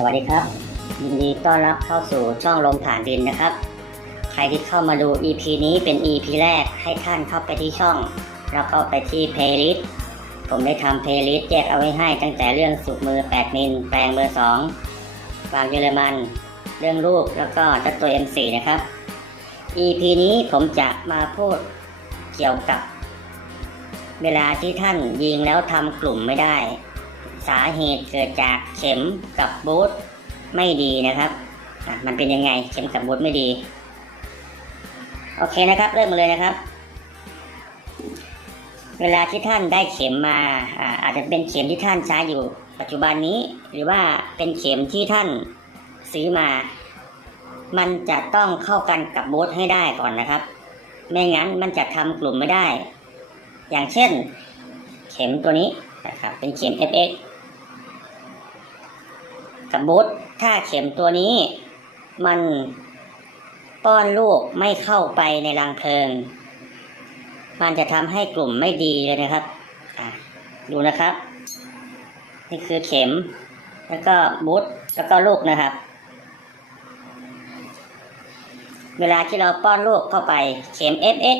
สวัสดีครับ ยินดีต้อนรับเข้าสู่ช่องลงฐานดินนะครับ ใครที่เข้ามาดู EP นี้เป็น EP แรกให้ท่านเข้าไปที่ช่อง แล้วก็ไปที่ Playlist ผมได้ทำ Playlist แยกเอาไว้ให้ตั้งแต่เรื่องสุกมือ 8 มิลแปลงเบอร์2วางเยอรมัน เรื่องรูปแล้วก็ตัดตัว M4 นะครับ EP นี้ผมจะมาพูดเกี่ยวกับ เวลาที่ท่านยิงแล้วทำกลุ่มไม่ได้ สาเหตุเกิดจากเข็มกับบูทไม่ดีนะครับ มันเป็นยังไงเข็มกับบูทไม่ดี โอเคนะครับ เริ่มมาเลยนะครับ เวลาที่ท่านได้เข็มมาอาจจะเป็นเข็มที่ท่านใช้อยู่ ปัจจุบันนี้ หรือว่าเป็นเข็มที่ท่านซื้อมา มันจะต้องเข้ากันกับบูทให้ได้ก่อนนะครับ ไม่งั้นมันจะทำกลุ่มไม่ได้ อย่างเช่น เข็มตัวนี้นะครับเป็นเข็ม FX กับบูทถ้าเข็มตัวนี้ มันป้อนลูกไม่เข้าไปในรังเพลิง มันจะทำให้กลุ่มไม่ดีเลยนะครับดูนะครับ นี่คือเข็ม แล้วก็บูทแล้วก็ลูกนะครับ เวลาที่เราป้อนลูกเข้าไปเข็ม FX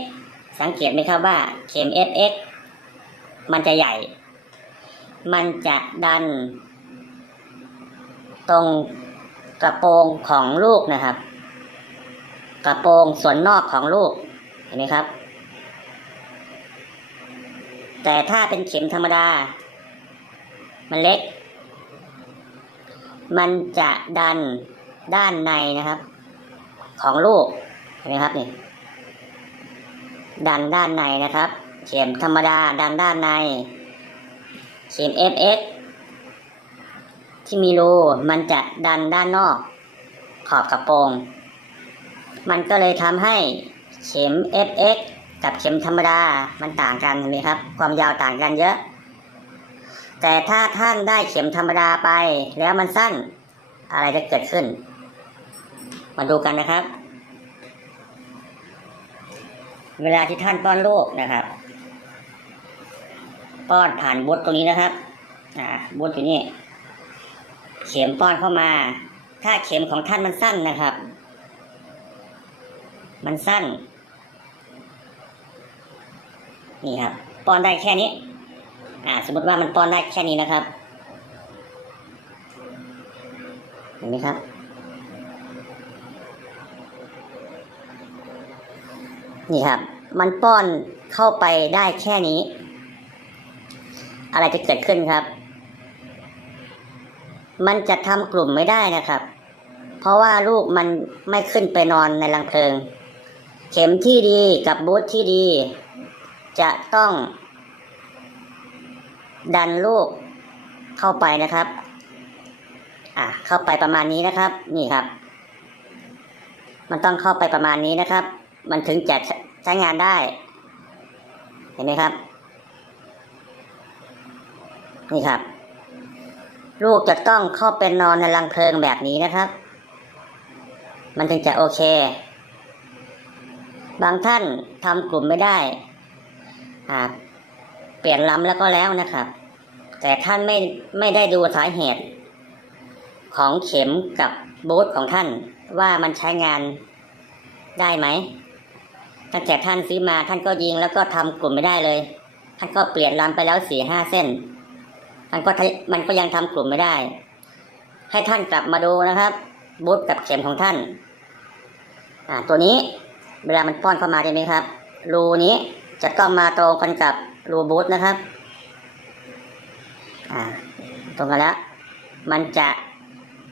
สังเกตไหมครับว่าเข็ม FX มันจะใหญ่ มันจะดัน ตรงกระโปรงของลูกนะครับ กระโปรงส่วนนอกของลูกเห็นไหมครับ แต่ถ้าเป็นเข็มธรรมดา มันเล็ก มันจะดันด้านในนะครับ ของลูกเห็นไหมครับนี่ดันด้านในนะครับ เข็มธรรมดาดันด้านใน เข็ม FX ที่มีรูมันจะดันด้านนอก ขอบกระโปรง มันก็เลยทำให้เข็ม FX กับเข็มธรรมดา มันต่างกันเห็นไหมครับ ความยาวต่างกันเยอะ แต่ถ้าท่านได้เข็มธรรมดาไป แล้วมันสั้น อะไรจะเกิดขึ้น มาดูกันนะครับ เวลาที่ท่านป้อนลูกนะครับ ป้อนผ่านบดตรงนี้นะครับ อ่าบดอยู่นี่ เข็มป้อนเข้ามา ถ้าเข็มของท่านมันสั้นนะครับ มันสั้น นี่ครับ ป้อนได้แค่นี้ อ่า สมมติว่ามันป้อนได้แค่นี้นะครับ เห็นไหมครับนี่ครับ มันป้อนเข้าไปได้แค่นี้ อะไรจะเกิดขึ้นครับ มันจะทำกลุ่มไม่ได้นะครับ เพราะว่าลูกมันไม่ขึ้นไปนอนในรังเพลิง เข็มที่ดีกับบูทที่ดี จะต้อง ดันลูกเข้าไปนะครับ อะเข้าไปประมาณนี้นะครับ นี่ครับ มันต้องเข้าไปประมาณนี้นะครับ มันถึงจะใช้งานได้ เห็นไหมครับ นี่ครับ ลูกจะต้องเข้าไปนอนในรังเพลิงแบบนี้นะครับ มันถึงจะโอเค บางท่านทำกลุ่มไม่ได้เปลี่ยนลำแล้วก็แล้วนะครับ แต่ท่านไม่ไม่ได้ดูสาเหตุ ของเข็มกับบูทของท่านว่ามันใช้งานได้ไหมตั้งแต่ท่านซื้อมาท่านก็ยิงแล้วก็ทำกลุ่มไม่ได้เลย ท่านก็เปลี่ยนลำไปแล้วสี่ห้าเส้น มันก็มันก็ยังทำกลุ่มไม่ได้ ให้ท่านกลับมาดูนะครับบูทกับเข็มของท่าน อ่า ตัวนี้เวลามันป้อนเข้ามาใช่ไหมครับ รูนี้จะต้องมาตรงกันกับรูบูทนะครับ อ่า ตรงกันแล้ว มันจะ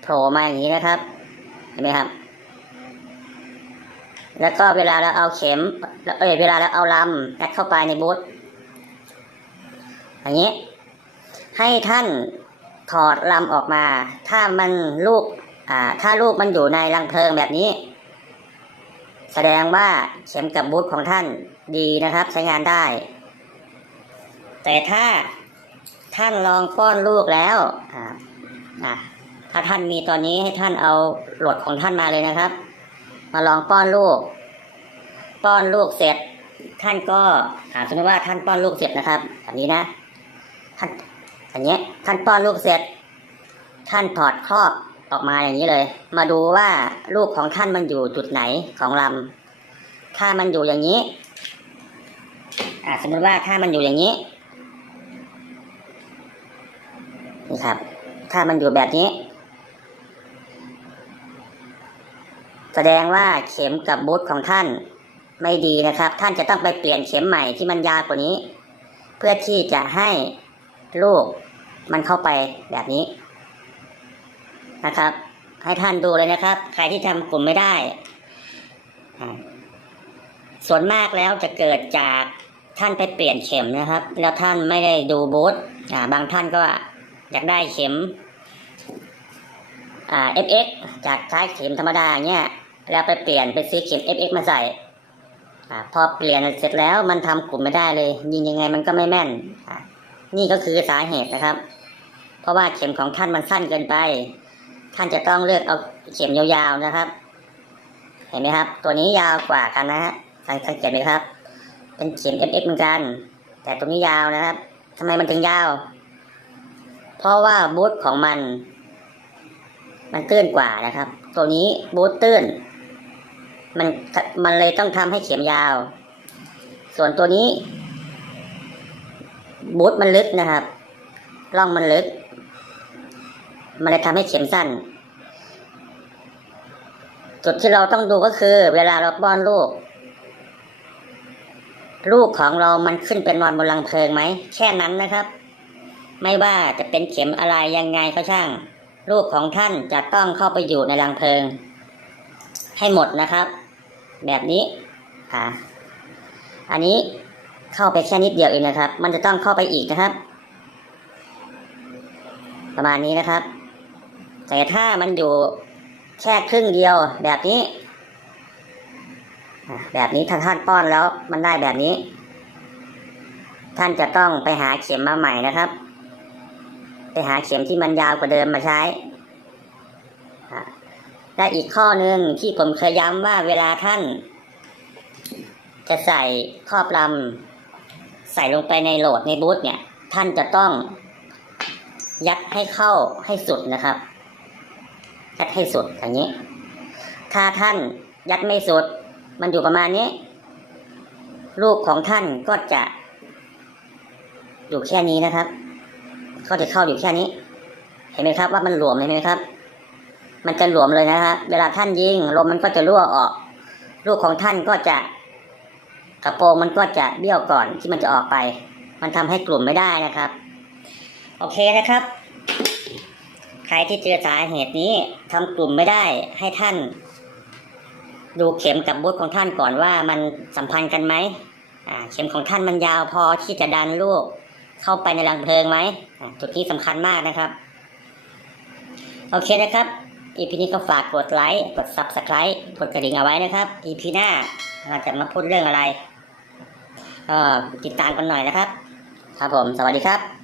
โผล่มาอย่างนี้นะครับ เห็นไหมครับ แล้วก็เวลาเราเอาเข็ม เอ้ย เวลาเราเอาลำยัดเข้าไปในบูทอย่างนี้ ให้ท่านถอดลำออกมา ถ้ามันลูกอ่าถ้าลูกมันอยู่ในรังเพลิงแบบนี้ แสดงว่าเข็มกับบูทของท่านดีนะครับใช้งานได้ แต่ถ้าท่านลองป้อนลูกแล้วอ่าถ้าท่านมีตอนนี้ให้ท่านเอาโหลดของท่านมาเลยนะครับ มาลองป้อนลูก ป้อนลูกเสร็จ ท่านก็อ่าสมมติว่าท่านป้อนลูกเสร็จนะครับอันนี้นะท่าน อันเนี้ยท่านป้อนลูกเสร็จ ท่านถอดครอบออกมาอย่างนี้เลย มาดูว่าลูกของท่านมันอยู่จุดไหนของลำถ้ามันอยู่อย่างนี้อ่าสมมติว่าถ้ามันอยู่อย่างนี้นี่ครับ ถ้ามันอยู่แบบนี้ แสดงว่าเข็มกับบูทของท่านไม่ดีนะครับ ท่านจะต้องไปเปลี่ยนเข็มใหม่ที่มันยาวกว่านี้ เพื่อที่จะให้ลูก มันเข้าไปแบบนี้นะครับ ให้ท่านดูเลยนะครับ ใครที่ทำกลุ่มไม่ได้ ส่วนมากแล้วจะเกิดจากท่านไปเปลี่ยนเข็มนะครับ แล้วท่านไม่ได้ดูบูทอ่าบางท่านก็อยากได้เข็มอ่า FX จากใช้เข็มธรรมดาเนี่ยแล้วไปเปลี่ยนไปซื้อเข็ม FX มาใส่อพอเปลี่ยนเสร็จแล้วมันทำกลุ่มไม่ได้เลย ยิงยังไงมันก็ไม่แม่น นี่ก็คือสาเหตุนะครับ เพราะว่าเข็มของท่านมันสั้นเกินไป ท่านจะต้องเลือกเอาเข็มยาวๆนะครับ เห็นไหมครับ ตัวนี้ยาวกว่ากันนะฮะสังสังเกตไหมครับ เป็นเข็ม FX เหมือนกัน แต่ตัวนี้ยาวนะครับทำไมมันถึงยาว เพราะว่าบูทของมัน มันตื้นกว่านะครับ ตัวนี้บูทตื้น มันมันเลยต้องทำให้เข็มยาว ส่วนตัวนี้บูทมันลึกนะครับร่องมันลึก มันเลยทำให้เข็มสั้น จุดที่เราต้องดูก็คือ เวลาเราป้อนลูก ลูกของเรามันขึ้นเป็นนอนบนรังเพลิงไหมแค่นั้นนะครับ ไม่ว่าจะเป็นเข็มอะไรยังไงก็ช่าง ลูกของท่านจะต้องเข้าไปอยู่ในรังเพลิง ให้หมดนะครับ แบบนี้อ่าอันนี้เข้าไปแค่นิดเดียวเองนะครับ มันจะต้องเข้าไปอีกนะครับ ประมาณนี้นะครับ แต่ถ้ามันอยู่แค่ครึ่งเดียวแบบนี้ แบบนี้ถ้าท่านป้อนแล้วมันได้แบบนี้ ท่านจะต้องไปหาเข็มมาใหม่นะครับ ไปหาเข็มที่มันยาวกว่าเดิมมาใช้และอีกข้อหนึ่งที่ผมเคยย้ำว่าเวลาท่าน จะใส่ครอบลำใส่ลงไปในโหลดในบูธเนี่ย ท่านจะต้องยัดให้เข้าให้สุดนะครับ ยัดให้สุดอย่างนี้ ถ้าท่านยัดไม่สุด มันอยู่ประมาณนี้ลูกของท่านก็จะอยู่แค่นี้นะครับก็จะเข้าอยู่แค่นี้ เห็นไหมครับว่ามันหลวมเห็นไหมครับ มันจะหลวมเลยนะครับเวลาท่านยิงลมมันก็จะรั่วออก ลูกของท่านก็จะกระโปรงมันก็จะเบี้ยวก่อนที่มันจะออกไป มันทำให้กลุ่มไม่ได้นะครับ โอเคนะครับ ใครที่เจอสาเหตุนี้ทำกลุ่มไม่ได้ให้ท่าน ดูเข็มกับบูทของท่านก่อนว่ามันสัมพันธ์กันไหมเข็มของท่านมันยาวพอที่จะดันลูกเข้าไปในรังเพลิงไหมจุดนี้สำคัญมากนะครับ โอเคนะครับ EP นี้ก็ฝากกดไลค์กด Subscribe กดกระดิ่งเอาไว้นะครับ EP หน้าเราจะมาพูดเรื่องอะไรก็ติดตามกันหน่อยนะครับ ครับผม สวัสดีครับ